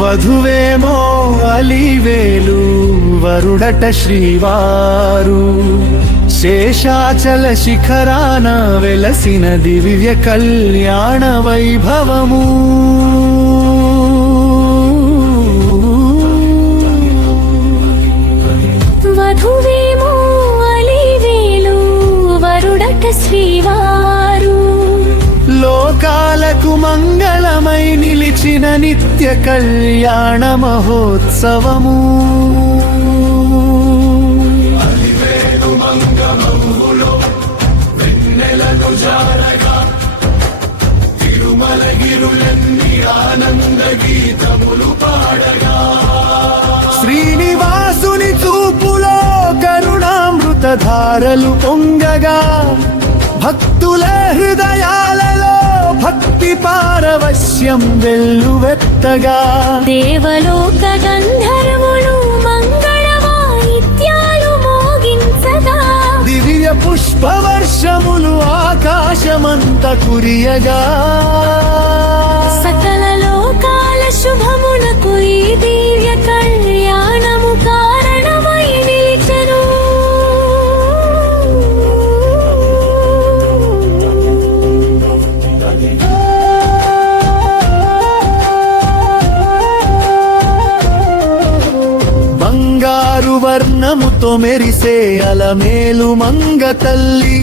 వధువేమో అలివేలు వరుడట శ్రీవారు శేషాచల శిఖరాన వెలసిన దివ్య కళ్యాణ వైభవము వధువేమో అలివేలు వరుడట శ్రీవారు లోకాలకు మంగళమై నిలిచిన నిత్య కళ్యాణ మహోత్సవము అలివేలు మంగళములో వెన్నెలను జారగా తిరుమలగిరులన్నీ ఆనంద గీతములు పాడగా శ్రీనివాసుని చూపులో కరుణామృత ధారలు పొంగగా భక్తుల హృదయాలలో భక్తి పారవశ్యం వెల్లువెత్తగా దేవలోక గంధర్వులు మంగళ వాయిద్యాలు మోగించగా దివ్య పుష్పవర్షములు ఆకాశమంత కురియగా సకల లోకాల శుభములకు ఈ దివ్య కళ్యాణము కారణమై నిలిచెను బంగారు వర్ణముతో మెరిసే అలమేలు మంగ తల్లి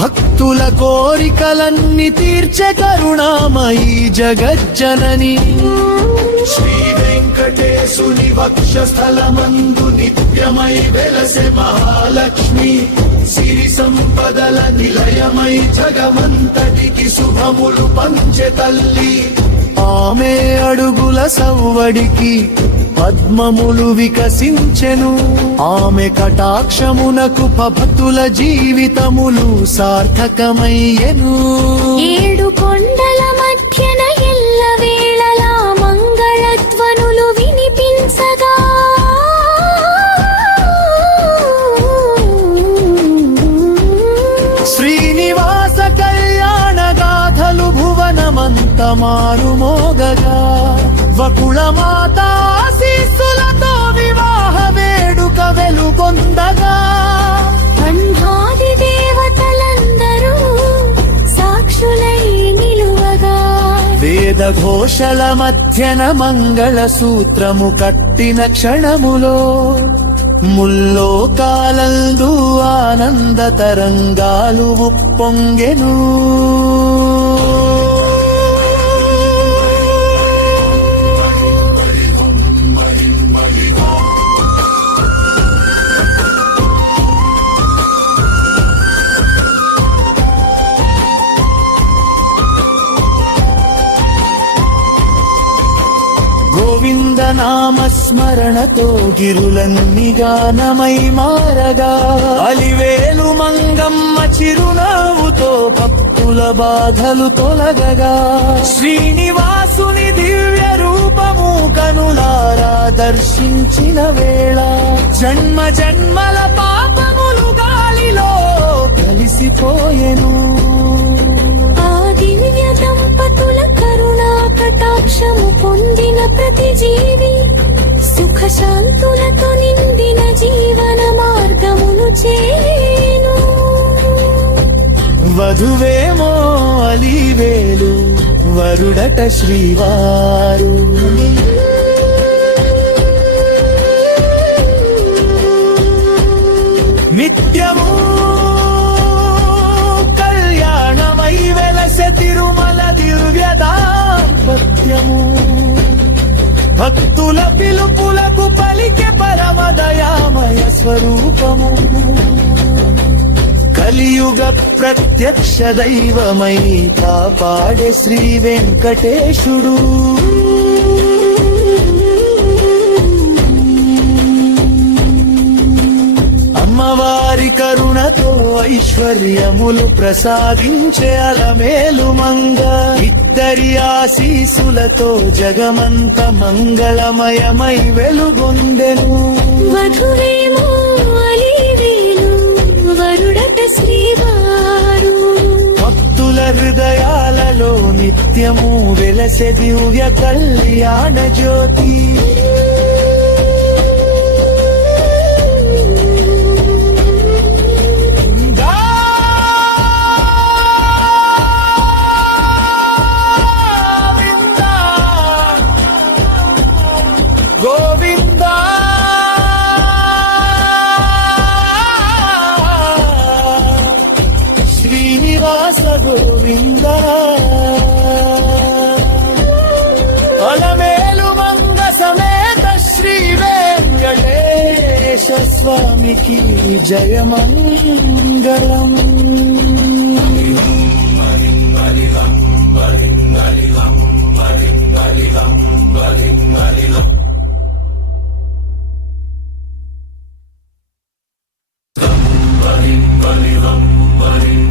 భక్తుల కోరికలన్నీ తీర్చే కరుణామయీ జగజ్జనని శ్రీ వెంకటేశుని వక్షస్థలమందు నిత్యమై వెలసె మహాలక్ష్మి సిరి సంపదల నిలయమై జగమంతటికి శుభములు పంచె తల్లి ఆమె అడుగుల సవ్వడికి పద్మములు వికసించెను ఆమె కటాక్షమునకు భక్తుల జీవితములు సార్థకమయ్యెను ఏడు కొండల మధ్యన ఎల్లవేళలా మంగళధ్వనులు వినిపించగా శ్రీనివాస కళ్యాణ గాథలు భువనమంత మారుమోగగా వకుళ మాత ఆశీస్సులతో వివాహ వేడుక వెలుగొందగా బ్రహ్మాది దేవతలందరూ సాక్షులై నిలువగా వేద ఘోషల మధ్యన మంగళ సూత్రము కట్టిన క్షణములో ముల్లోకాలందు ఆనంద తరంగాలు ఉప్పొంగెను గోవింద నామస్మరణతో గిరులన్నీ గానమై మారగా అలివేలు మంగమ్మ చిరునవ్వుతో భక్తుల బాధలు తొలగగా శ్రీనివాసుని దివ్య రూపము కనులారా దర్శించిన వేళ జన్మ జన్మల పాపములు గాలిలో కలిసిపోయెను ఆ దివ్య దంపతుల కరుణా కటాక్షము పొందిన ప్రతి జీవి సుఖ శాంతులతో నిండిన జీవన మార్గమును చేను వధువేమో అలివేలు వరుడట శ్రీవారు నిత్యము కళ్యాణమై వెలసె తిరుమల దివ్య దాంపత్యము భక్తుల పిలుపులకు పలికె పరమదయామయ స్వరూపము కలియుగ ప్రత్యక్ష దైవమై కాపాడే శ్రీ వెంకటేశుడు అమ్మవారి కరుణతో ఐశ్వర్యములు ప్రసాదించే అలమేలు మంగ ఇద్దరి అందరి ఆశీసులతో జగమంత మంగళమయమై వెలుగొందెను వధువేమో అలివేలు వరుడట శ్రీవారు భక్తుల హృదయాలలో నిత్యము వెలసె దివ్య కళ్యాణ జ్యోతి గోవింద శ్రీనివాస గోవింద అలమేలు మంగ సమేత శ్రీ వెంకటేశ స్వామికి జయమంగళం Bali, bali, bali, bali.